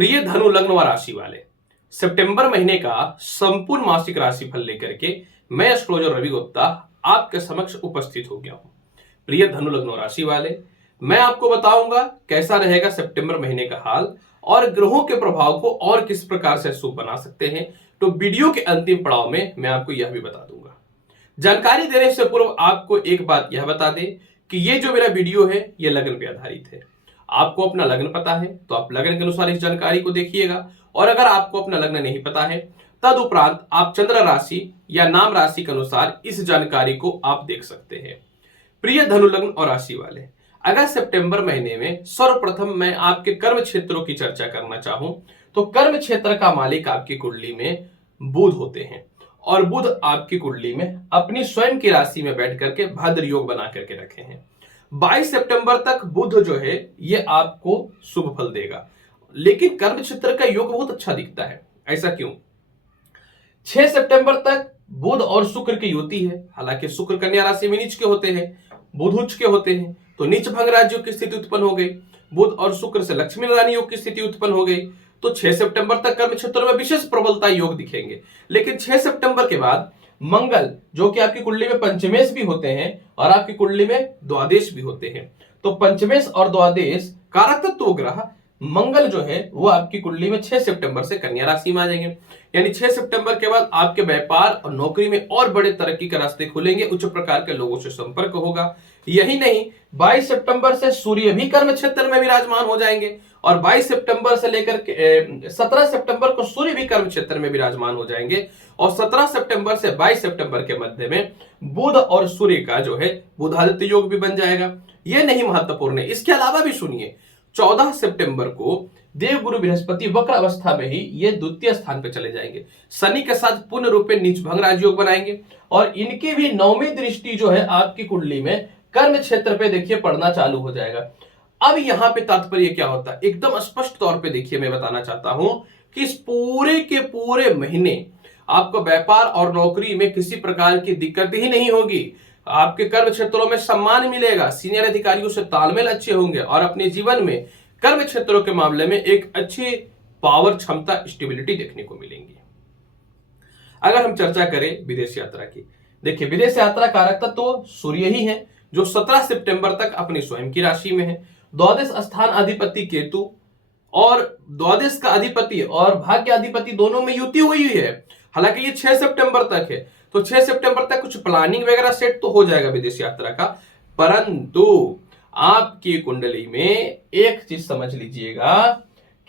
प्रिय धनु लग्न व राशि वाले, सितंबर महीने का संपूर्ण मासिक राशिफल लेकर के मैं एस्ट्रोलॉजर रवि गुप्ता आपके समक्ष उपस्थित हो गया हूं। प्रिय धनु लग्न व राशि वाले, मैं आपको बताऊंगा कैसा रहेगा सितंबर महीने का हाल और ग्रहों के प्रभाव को और किस प्रकार से शुभ बना सकते हैं। तो वीडियो के अंतिम पड़ाव में मैं आपको यह भी बता दूंगा। जानकारी देने से पूर्व आपको एक बात यह बता दें कि ये जो मेरा वीडियो है ये लग्न पे आधारित है। आपको अपना लग्न पता है तो आप लग्न के अनुसार इस जानकारी को देखिएगा, और अगर आपको अपना लग्न नहीं पता है तदुपरांत आप चंद्र राशि या नाम राशि के अनुसार इस जानकारी को आप देख सकते हैं। प्रिय धनु लग्न और राशि वाले, अगर सितंबर महीने में सर्वप्रथम मैं आपके कर्म क्षेत्रों की चर्चा करना चाहूं तो कर्म क्षेत्र का मालिक आपकी कुंडली में बुध होते हैं, और बुध आपकी कुंडली में अपनी स्वयं की राशि में बैठ करके भद्र योग बना करके रखे हैं। 22 सितंबर तक बुध जो है ये आपको शुभ फल देगा, लेकिन कर्म क्षेत्र का योग बहुत अच्छा दिखता है। ऐसा क्यों? 6 सितंबर तक बुध और शुक्र की युति है। हालांकि शुक्र कन्या राशि में नीच के होते हैं, बुध उच्च के होते हैं, तो नीच भंग राज्यों की स्थिति उत्पन्न हो गई। बुध और शुक्र से लक्ष्मी रानी योग की स्थिति उत्पन्न हो गई। तो 6 सितंबर तक कर्म क्षेत्र में विशेष प्रबलता योग दिखेंगे। लेकिन 6 सितंबर के बाद मंगल, जो कि आपकी कुंडली में पंचमेश भी होते हैं और आपकी कुंडली में द्वादश भी होते हैं, तो पंचमेश और द्वादश कारक तत्व ग्रह मंगल जो है वो आपकी कुंडली में 6 सितंबर से कन्या राशि में आ जाएंगे। यानी 6 सितंबर के बाद आपके व्यापार और नौकरी में और बड़े तरक्की के रास्ते खुलेंगे, उच्च प्रकार के लोगों से संपर्क होगा। यही नहीं, 22 सितंबर से सूर्य भी कर्म क्षेत्र में विराजमान हो जाएंगे, और 22 सितंबर से लेकर के 17 सितंबर को सूर्य भी कर्म क्षेत्र में विराजमान हो जाएंगे, और 17 सितंबर से 22 सितंबर के मध्य में बुध और सूर्य का जो है बुधादित्य योग भी बन जाएगा। यह नहीं महत्वपूर्ण है, इसके अलावा भी सुनिए, 14 सितंबर को देवगुरु बृहस्पति वक्र अवस्था में ही ये द्वितीय स्थान पे चले जाएंगे। शनि के साथ पूर्ण रूप में नीच भंग राजयोग बनाएंगे, और इनकी भी 9वीं दृष्टि जो है आपकी कुंडली में कर्म क्षेत्र पे देखिए पड़ना चालू हो जाएगा। अब यहां पे तात्पर्य क्या होता है, एकदम स्पष्ट तौर पे देखिए मैं बताना चाहता हूं कि इस पूरे के पूरे महीने आपको व्यापार और नौकरी में किसी प्रकार की दिक्कत ही नहीं होगी। आपके कर्म क्षेत्रों में सम्मान मिलेगा, सीनियर अधिकारियों से तालमेल अच्छे होंगे, और अपने जीवन में कर्म क्षेत्रों के मामले में एक अच्छी पावर, क्षमता, स्टेबिलिटी देखने को मिलेंगी। अगर हम चर्चा करें विदेश यात्रा की, देखिए विदेश यात्रा कारक तो सूर्य ही है, जो 17 सितंबर तक अपनी स्वयं की राशि में है। द्वादश स्थान अधिपति केतु और द्वादश का अधिपति और भाग्य अधिपति दोनों में युति हुई है। हालांकि ये 6 सितंबर तक है, तो 6 सितंबर तक कुछ प्लानिंग वगैरह सेट तो हो जाएगा विदेश यात्रा का, परंतु आपकी कुंडली में एक चीज समझ लीजिएगा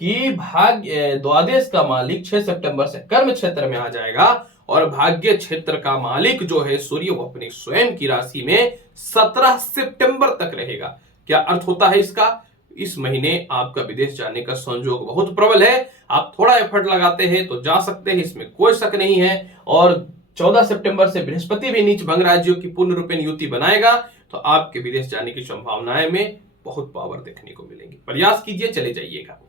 कि भाग्य द्वादश का मालिक 6 सितंबर से कर्म क्षेत्र में आ जाएगा, और भाग्य क्षेत्र का मालिक जो है सूर्य वो अपनी स्वयं की राशि में 17 सितंबर तक रहेगा। क्या अर्थ होता है इसका? इस महीने आपका विदेश जाने का संयोग बहुत प्रबल है। आप थोड़ा एफर्ट लगाते हैं तो जा सकते हैं, इसमें कोई शक नहीं है। और 14 सितंबर से बृहस्पति भी नीच भंग राज्यों की पूर्ण रूपेण युति बनाएगा, तो आपके विदेश जाने की संभावनाएं में बहुत पावर देखने को मिलेंगी। प्रयास कीजिए, चले जाइएगा।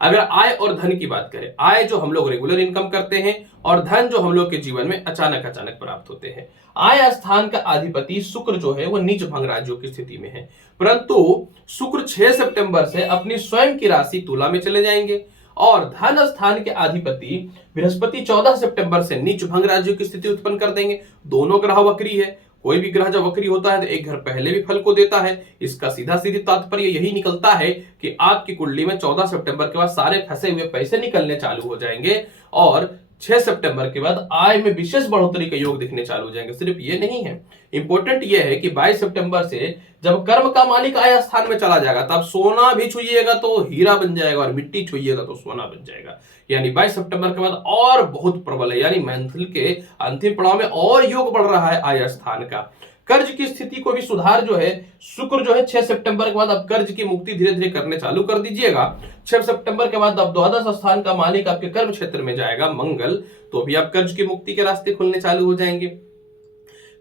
अगर आय और धन की बात करें, आय जो हम लोग रेगुलर इनकम करते हैं, और धन जो हम लोग के जीवन में अचानक अचानक प्राप्त होते हैं। आय स्थान का अधिपति शुक्र जो है वो नीच भंग राज्यों की स्थिति में है, परंतु शुक्र 6 सितंबर से अपनी स्वयं की राशि तुला में चले जाएंगे, और धन स्थान के अधिपति बृहस्पति 14 सितंबर से नीच भंग राज्यों की स्थिति उत्पन्न कर देंगे। दोनों ग्रह वक्री है। कोई भी ग्रह जब वक्री होता है तो एक घर पहले भी फल को देता है। इसका सीधा सीधी तात्पर्य यही निकलता है कि आपकी कुंडली में 14 सितंबर के बाद सारे फंसे हुए पैसे निकलने चालू हो जाएंगे, और 6 सितंबर के बाद आय में विशेष बढ़ोतरी के योग दिखने चालू हो जाएंगे। सिर्फ ये नहीं है, इंपॉर्टेंट ये है कि 22 सितंबर से जब कर्म का मालिक आय स्थान में चला जाएगा, तब सोना भी छुइएगा तो हीरा बन जाएगा, और मिट्टी छुइएगा तो सोना बन जाएगा। यानी 22 सितंबर के बाद और बहुत प्रबल है, यानी मंथल के अंतिम पड़ाव में और योग बढ़ रहा है आय स्थान का। कर्ज की स्थिति को भी सुधार जो है, शुक्र जो है 6 सितंबर के बाद अब कर्ज की मुक्ति धीरे धीरे करने चालू कर दीजिएगा। 6 सितंबर के बाद अब द्वादश स्थान का मालिक आपके कर्म क्षेत्र में जाएगा मंगल, तो भी आप कर्ज की मुक्ति के रास्ते खुलने चालू हो जाएंगे।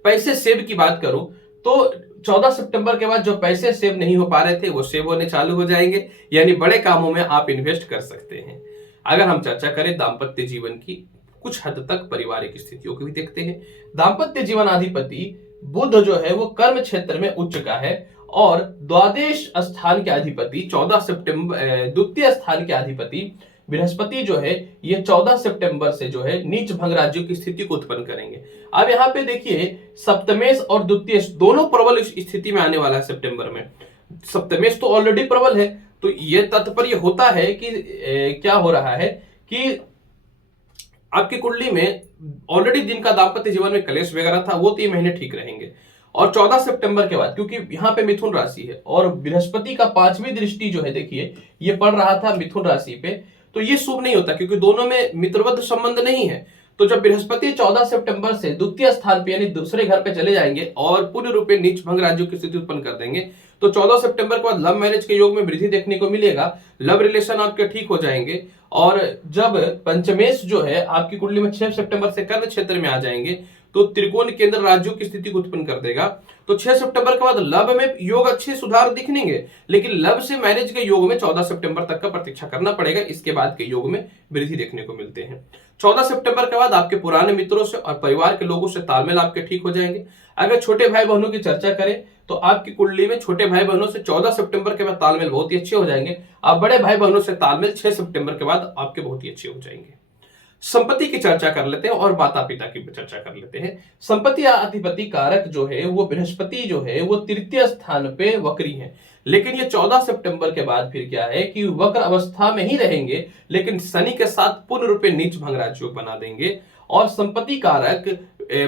पैसे सेव की बात करूं तो 14 सितंबर के बाद जो पैसे सेव नहीं हो पा रहे थे वो सेव होने चालू हो जाएंगे, यानी बड़े कामों में आप इन्वेस्ट कर सकते हैं। अगर हम चर्चा करें दाम्पत्य जीवन की, कुछ हद तक पारिवारिक स्थितियों को भी देखते हैं। दाम्पत्य जीवन अधिपति बुध जो है वो कर्म क्षेत्र में उच्च का है, और द्वादश स्थान के अधिपति 14 सितंबर द्वितीय स्थान के अधिपति बृहस्पति जो है ये 14 सितंबर से जो है नीच भंग राज्यों की स्थिति को उत्पन्न करेंगे। अब यहाँ पे देखिए सप्तमेश और द्वितीयेश दोनों प्रबल स्थिति में आने वाला है सितंबर में। सप्तमेश तो ऑलरेडी प्रबल है, तो ये तात्पर्य होता है कि क्या हो रहा है कि आपकी कुंडली में ऑलरेडी जिनका दाम्पत्य जीवन में कलेश वगैरह था वो 3 महीने ठीक रहेंगे। और 14 सितंबर के बाद, क्योंकि यहाँ पे मिथुन राशि है और बृहस्पति का 5वीं दृष्टि जो है देखिए ये पड़ रहा था मिथुन राशि पे, तो ये शुभ नहीं होता क्योंकि दोनों में मित्रवत संबंध नहीं है। तो जब बृहस्पति 14 सितंबर से द्वितीय स्थान पे यानी दूसरे घर पे चले जाएंगे और पूर्ण रूप में नीच भंग राज्यों की स्थिति उत्पन्न कर देंगे, तो 14 सितंबर के बाद लव मैरिज के योग में वृद्धि देखने को मिलेगा। लव रिलेशन आपके ठीक हो जाएंगे। और जब पंचमेश जो है आपकी कुंडली में 6 सितंबर से कर्ण क्षेत्र में आ जाएंगे तो त्रिकोण केंद्र राज्यों की स्थिति को उत्पन्न कर देगा। तो 6 सितंबर के बाद लव में योग अच्छे सुधार दिखनेंगे, लेकिन लव से मैरिज के योग में 14 सितंबर तक का प्रतीक्षा करना पड़ेगा। इसके बाद के योग में वृद्धि देखने को मिलते हैं। 14 सितंबर के बाद आपके पुराने मित्रों से और परिवार के लोगों से तालमेल आपके ठीक हो जाएंगे। अगर छोटे भाई बहनों की चर्चा करें तो आपकी कुंडली में छोटे भाई बहनों से 14 सितंबर के बाद तालमेल बहुत ही अच्छे हो जाएंगे। आप बड़े भाई बहनों से तालमेल 6 सितंबर के बाद आपके बहुत ही अच्छे हो जाएंगे। संपत्ति की चर्चा कर लेते हैं और माता पिता की चर्चा कर लेते हैं। संपत्ति या अधिपति कारक जो है वो बृहस्पति जो है वो तृतीय स्थान पे वक्री है, लेकिन ये 14 सितंबर के बाद फिर क्या है कि वक्र अवस्था में ही रहेंगे, लेकिन शनि के साथ पूर्ण रूप में नीच भंग राजयोग बना देंगे। और संपत्ति कारक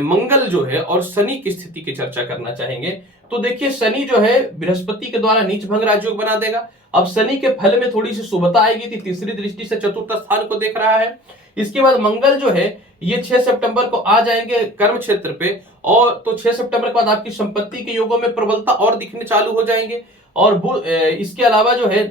मंगल जो है और शनि की स्थिति की चर्चा करना चाहेंगे। तो देखिए शनि जो है बृहस्पति के द्वारा नीच भंग राजयोग बना देगा। अब शनि के फल में थोड़ी सी शुभता आएगी थी, तीसरी दृष्टि से चतुर्थ स्थान को देख रहा है। इसके बाद मंगल जो है ये 6 सितंबर को आ जाएंगे कर्म क्षेत्र पे, और तो 6 सितंबर के बाद आपकी संपत्ति के योगों में प्रबलता और दिखने चालू हो जाएंगे। और इसके अलावा जो है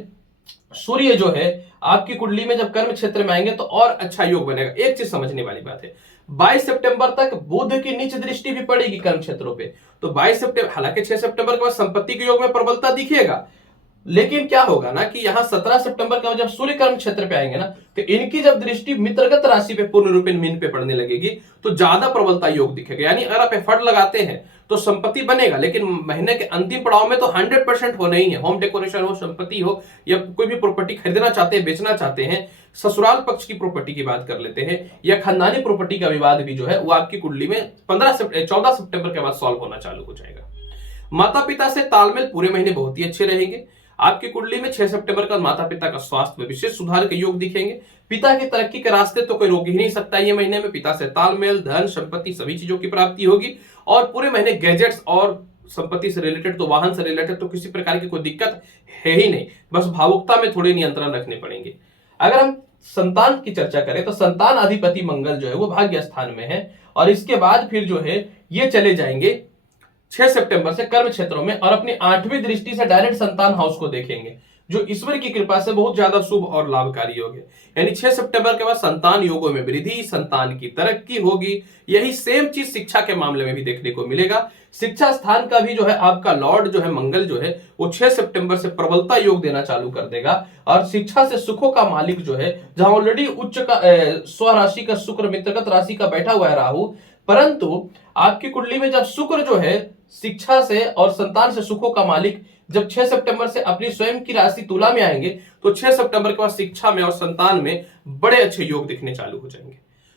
सूर्य जो है आपकी कुंडली में जब कर्म क्षेत्र में आएंगे तो और अच्छा योग बनेगा। एक चीज समझने वाली बात है, 22 सितंबर तक बुध की नीच दृष्टि भी पड़ेगी कर्म क्षेत्रों पे। तो 22 सितंबर, हालांकि 6 सितंबर के बाद संपत्ति के योग में प्रबलता दिखेगा, लेकिन क्या होगा ना कि यहां 17 सितंबर के बाद जब सूर्य कर्म क्षेत्र पे आएंगे ना तो इनकी जब दृष्टि मित्रगत राशि पे पूर्ण रूप मीन पे पड़ने लगेगी तो ज्यादा प्रबलता योग दिखेगा। यानी अगर आप एफर्ट लगाते हैं तो संपत्ति बनेगा, लेकिन महीने के अंतिम पड़ाव में तो 100% होना ही है। होम डेकोरेशन हो, संपत्ति हो, या कोई भी प्रॉपर्टी खरीदना चाहते हैं, बेचना चाहते हैं, ससुराल पक्ष की प्रॉपर्टी की बात कर लेते हैं, या खानदानी प्रॉपर्टी का विवाद भी जो है वो आपकी कुंडली में 14 सितंबर के बाद सॉल्व होना चालू हो जाएगा। माता पिता से तालमेल पूरे महीने बहुत ही अच्छे रहेंगे। आपकी कुंडली में 6 सितंबर का माता पिता का स्वास्थ्य में विशेष सुधार के योग दिखेंगे। पिता की तरक्की के रास्ते तो कोई रोक ही नहीं सकता। ये महीने में पिता से तालमेल, धन, संपत्ति सभी चीजों की प्राप्ति होगी। और पूरे महीने गैजेट्स और संपत्ति से रिलेटेड, तो वाहन से रिलेटेड तो किसी प्रकार की कोई दिक्कत है ही नहीं, बस भावुकता में थोड़े नियंत्रण रखने पड़ेंगे। अगर हम संतान की चर्चा करें तो संतान अधिपति मंगल जो है वो भाग्य स्थान में है, और इसके बाद फिर जो है ये चले जाएंगे 6 सितंबर से कर्म क्षेत्रों में और अपनी 8वीं दृष्टि से डायरेक्ट संतान हाउस को देखेंगे, जो ईश्वर की कृपा से बहुत ज्यादा शुभ और लाभकारी योग है। यानी 6 सितंबर के बाद संतान योगों में वृद्धि, संतान की तरक्की होगी। यही सेम चीज शिक्षा के मामले में भी देखने को मिलेगा। शिक्षा स्थान का भी जो है आपका लॉर्ड जो है मंगल जो है वो 6 सितंबर से प्रबलता योग देना चालू कर देगा। और शिक्षा से सुखों का मालिक जो है, जहां ऑलरेडी उच्च का स्वराशि का शुक्र मित्रगत राशि का बैठा हुआ है राहु, परंतु आपकी कुंडली में जब शुक्र जो है शिक्षा से और संतान से सुखों का मालिक जब 6 सितंबर से अपनी स्वयं की राशि तुला में आएंगे तो 6 सितंबर के बाद शिक्षा में और संतान में बड़े अच्छे योग दिखने चालू हो जाएंगे।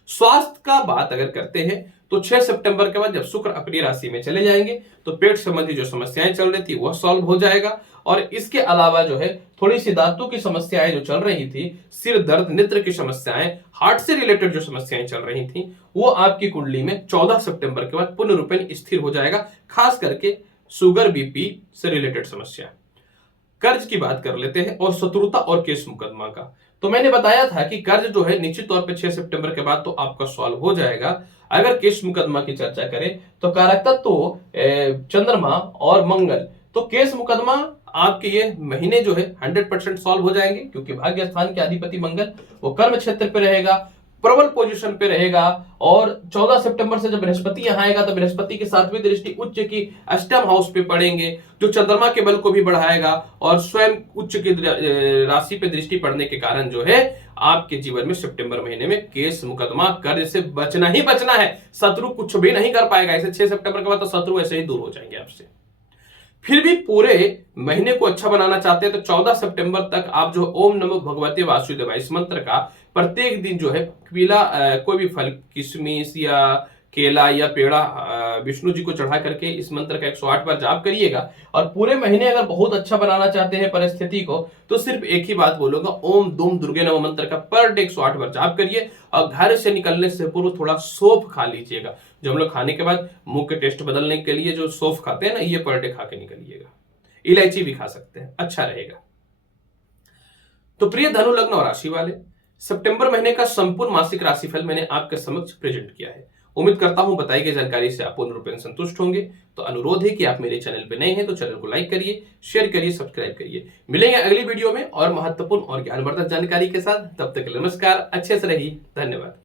स्वास्थ्य का बात अगर करते हैं तो 6 सितंबर के बाद जब शुक्र अपनी राशि में चले जाएंगे तो पेट संबंधी जो समस्याएं चल रही थी वह सॉल्व हो जाएगा। और इसके अलावा जो है थोड़ी सी दांतों की समस्याएं जो चल रही थी, सिर दर्द, नेत्र की समस्याएं, हार्ट से रिलेटेड जो समस्याएं चल रही थी वो आपकी कुंडली में 14 सितंबर के बाद पूर्ण रूप में स्थिर हो जाएगा। खास करके शुगर, बीपी से रिलेटेड समस्या। कर्ज की बात कर लेते हैं और शत्रुता और केस मुकदमा का। तो मैंने बताया था कि कर्ज जो है निश्चित तौर पे 6 सितंबर के बाद तो आपका सॉल्व हो जाएगा। अगर केस मुकदमा की चर्चा करें तो कारक तो चंद्रमा और मंगल, तो केस मुकदमा आपके ये महीने जो है 100% सॉल्व हो जाएंगे, क्योंकि भाग्य स्थान के अधिपति मंगल वो कर्म क्षेत्र पे रहेगा, प्रबल पोजीशन पे रहेगा। और 14 सितंबर से जब बृहस्पति यहां आएगा तो बृहस्पति की 7वीं दृष्टि उच्च की अष्टम हाउस पे पड़ेंगे, जो चंद्रमा के बल को भी बढ़ाएगा। और स्वयं उच्च की राशि पे दृष्टि पड़ने के कारण जो है आपके जीवन में सितंबर महीने में केस मुकदमा कर्ज से बचना ही बचना है। शत्रु कुछ भी नहीं कर पाएगा। ऐसे 6 सितंबर के बाद तो शत्रु ऐसे ही दूर हो जाएंगे आपसे। फिर भी पूरे महीने को अच्छा बनाना चाहते हैं तो 14 सितंबर तक आप जो ओम नमो भगवते वासुदेवाय इस मंत्र का प्रत्येक दिन जो है पीला कोई भी फल, किशमिश या केला या पेड़ा विष्णु जी को चढ़ा करके इस मंत्र का 108 बार जाप करिएगा। और पूरे महीने अगर बहुत अच्छा बनाना चाहते हैं परिस्थिति को तो सिर्फ एक ही बात बोलूंगा, ओम दुम दुर्गे नमः मंत्र का पर डे 108 बार जाप करिए। और घर से निकलने से पूर्व थोड़ा सौंफ खा लीजिएगा। जो हम लोग खाने के बाद मुंह के टेस्ट बदलने के लिए जो सौंफ खाते हैं ना, ये पर डे खा के निकलिएगा। इलायची भी खा सकते हैं, अच्छा रहेगा। तो प्रिय धनु लग्न और राशि वाले, सितंबर महीने का संपूर्ण मासिक राशिफल मैंने आपके समक्ष प्रेजेंट किया है। उम्मीद करता हूं बताई गई जानकारी से आप पूर्ण रूप से संतुष्ट होंगे। तो अनुरोध है कि आप मेरे चैनल पे नए हैं तो चैनल को लाइक करिए, शेयर करिए, सब्सक्राइब करिए। मिलेंगे अगली वीडियो में और महत्वपूर्ण और ज्ञानवर्धक जानकारी के साथ। तब तक नमस्कार, अच्छे से रहिए, धन्यवाद।